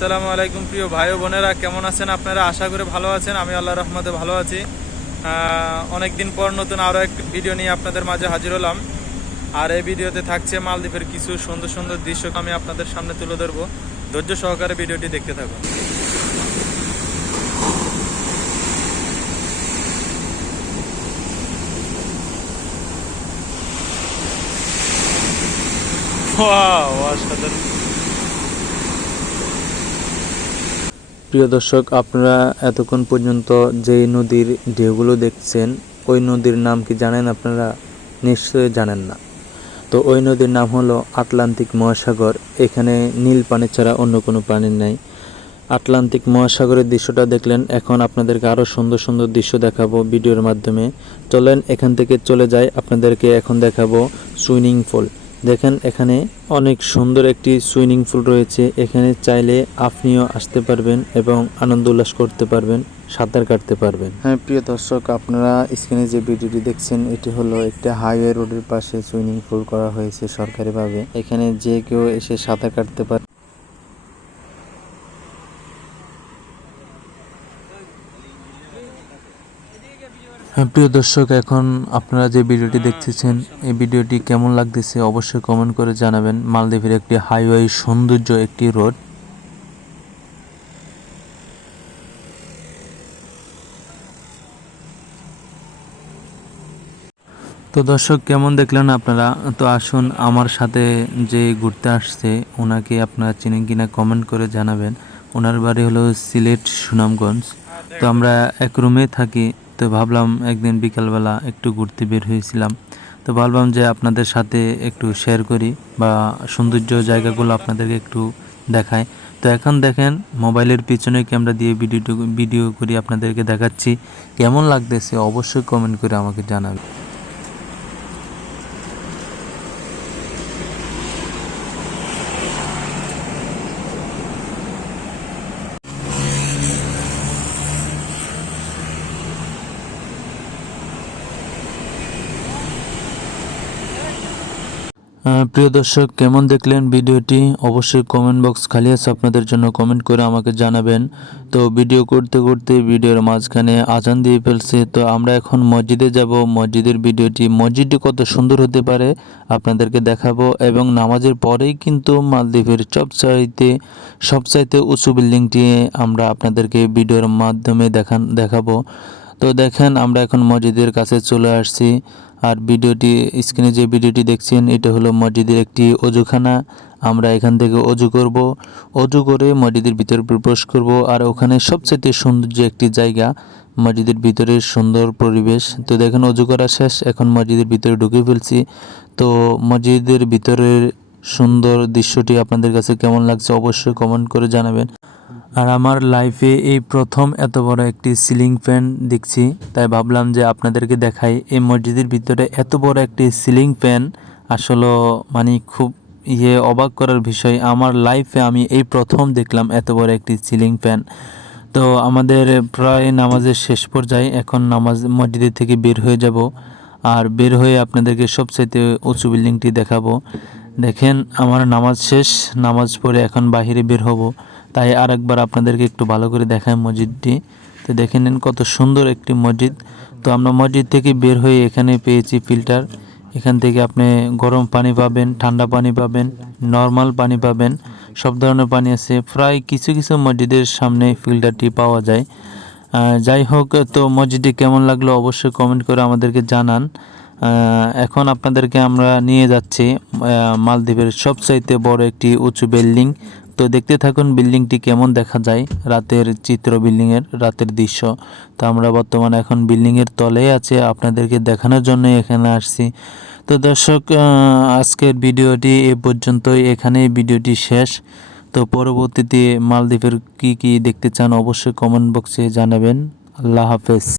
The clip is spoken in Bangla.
আসসালামু আলাইকুম প্রিয় ভাই বোনেরা কেমন আছেন আপনারা? আশা করে ভালো আছেন আমি আল্লাহ রহমতে ভালো আছি। অনেক দিন পর নতুন আরও একটি ভিডিও নিয়ে আপনাদের মাঝে হাজির হলাম। আর এই ভিডিওতে থাকছে মালদ্বীপের কিছু সুন্দর সুন্দর দৃশ্য আমি আপনাদের সামনে তুলে ধরবো। ধৈর্য সহকারে ভিডিওটি দেখতে থাকুন। Wow, অসাধারণ প্রিয় দর্শক, আপনারা এতক্ষণ পর্যন্ত যেই নদীর ঢেউগুলো দেখছেন, ওই নদীর নাম কি জানেন আপনারা? নিশ্চয়ই জানেন না। তো ওই নদীর নাম হলো আটলান্টিক মহাসাগর। এখানে নীল পানি ছাড়া অন্য কোনো পানি নাই। আটলান্টিক মহাসাগরের দৃশ্যটা দেখলেন। এখন আপনাদেরকে আরও সুন্দর সুন্দর দৃশ্য দেখাবো ভিডিওর মাধ্যমে। চলেন এখান থেকে চলে যাই। আপনাদেরকে এখন দেখাবো সুইমিং পুল। দেখেন এখানে অনেক সুন্দর একটি সুইমিং পুল রয়েছে। এখানে চাইলে আপনিও আসতে পারবেন এবং আনন্দ উল্লাস করতে পারবেন, সাঁতার কাটতে পারবেন। হ্যাঁ প্রিয় দর্শক, আপনারা স্ক্রিনে যে ভিডিওটি দেখছেন, এটি হলো একটা হাইওয়ে রোডের পাশে সুইমিং পুল করা হয়েছে সরকারিভাবে। এখানে যে কেউ এসে সাঁতার কাটতে পারে প্রিয় দর্শক, এখন আপনারা যে ভিডিওটি দেখতেছেন, এই ভিডিওটি কেমন লাগতেছে অবশ্যই কমেন্ট করে জানাবেন। মালদ্বীপের একটি হাইওয়ে সৌন্দর্য একটি রোড তো দর্শক, কেমন দেখলেন আপনারা? তো আসুন, আমার সাথে যে ঘুরতে আসছে, ওনাকে আপনারা চিনেন কিনা কমেন্ট করে জানাবেন। ওনার বাড়ি হলো সিলেট সুনামগঞ্জ। তো আমরা এক রুমে থাকি তো ভাবলাম একদিন বিকালবেলা একটু ঘুরতে বের হয়েছিলাম। তো ভাবলাম যে আপনাদের সাথে একটু শেয়ার করি বা সৌন্দর্য জায়গাগুলো আপনাদেরকে একটু দেখাই। তো এখন দেখেন, মোবাইলের পিছনে ক্যামেরা দিয়ে ভিডিও ভিডিও করি, আপনাদেরকে দেখাচ্ছি। কেমন লাগতেছে অবশ্যই কমেন্ট করে আমাকে জানাবেন। প্রিয় দর্শক, কেমন দেখলেন ভিডিওটি? অবশ্যই কমেন্ট বক্স খালি আছে, আপনাদের জন্য কমেন্ট করে আমাকে জানাবেন। তো ভিডিও করতে করতে ভিডিওর মাঝখানে আজান দিয়ে ফেলছে। তো আমরা এখন মসজিদে যাব। মসজিদের ভিডিওটি, মসজিদটি কত সুন্দর হতে পারে আপনাদেরকে দেখাবো। এবং নামাজের পরেই কিন্তু মালদ্বীপের সবচাইতে সবচাইতে উঁচু বিল্ডিংটি আমরা আপনাদেরকে ভিডিওর মাধ্যমে দেখান, দেখাবো। তো দেখেন, আমরা এখন মসজিদের কাছে চলে আসছি। আর ভিডিওটি, স্ক্রিনে যে ভিডিওটি দেখছেন, এটা হলো মসজিদের একটি অজুখানা। আমরা এখান থেকে অজু করব। অজু করে মসজিদের ভিতরে প্রবেশ করব। আর ওখানে সবচেয়ে সৌন্দর্য একটি জায়গা, মসজিদের ভিতরে সুন্দর পরিবেশ। তো দেখেন, অজু করা শেষ। এখন মসজিদের ভিতরে ঢুকে ফেলছি। তো মসজিদের ভিতরের সুন্দর দৃশ্যটি আপনাদের কাছে কেমন লাগছে অবশ্যই কমেন্ট করে জানাবেন। আর আমার লাইফে এই প্রথম এত বড় একটি সিলিং ফ্যান দেখছি। তাই ভাবলাম যে আপনাদেরকে দেখাই। এই মসজিদের ভিতরে এত বড় একটি সিলিং ফ্যান আসলে মানে খুব ইয়ে অবাক করার বিষয়। আমার লাইফে আমি এই প্রথম দেখলাম এত বড় একটি সিলিং ফ্যান তো আমাদের প্রায় নামাজের শেষ পর্যায়ে এখন নামাজ মসজিদের থেকে বের হয়ে যাব। আর বের হয়ে আপনাদেরকে সবচাইতে উঁচু বিল্ডিংটি দেখাবো। দেখেন, আমার নামাজ শেষ। নামাজ পড়ে এখন বাহিরে বের হব। তাই আরেকবার আপনাদেরকে একটু ভালো করে দেখাই মসজিদটি। তো দেখে নিন কত সুন্দর একটি মসজিদ। তো আমরা মসজিদ থেকে বের হয়ে এখানে পেয়েছি ফিল্টার। এখান থেকে আপনি গরম পানি পাবেন, ঠান্ডা পানি পাবেন, নর্মাল পানি পাবেন, সব ধরনের পানি আছে। প্রায় কিছু কিছু মসজিদের সামনে ফিল্টারটি পাওয়া যায়। যাই হোক, তো মসজিদটি কেমন লাগল অবশ্যই কমেন্ট করে আমাদেরকে জানান। এখন আপনাদেরকে আমরা নিয়ে যাচ্ছি মালদ্বীপের সবচাইতে বড় একটি উঁচু বিল্ডিং। তো দেখতে থাকুন বিল্ডিংটি কেমন দেখা যায়, রাতের চিত্র বিল্ডিংয়ের রাতের দৃশ্য। তো আমরা বর্তমানে এখন বিল্ডিংয়ের তলেই আছে, আপনাদেরকে দেখানোর জন্য এখানে আসছি। তো দর্শক আজকের ভিডিওটি এ পর্যন্তই, এখানেই ভিডিওটি শেষ। তো পরবর্তীতে মালদ্বীপের কি কি দেখতে চান অবশ্যই কমেন্ট বক্সে জানাবেন। আল্লাহ হাফেজ।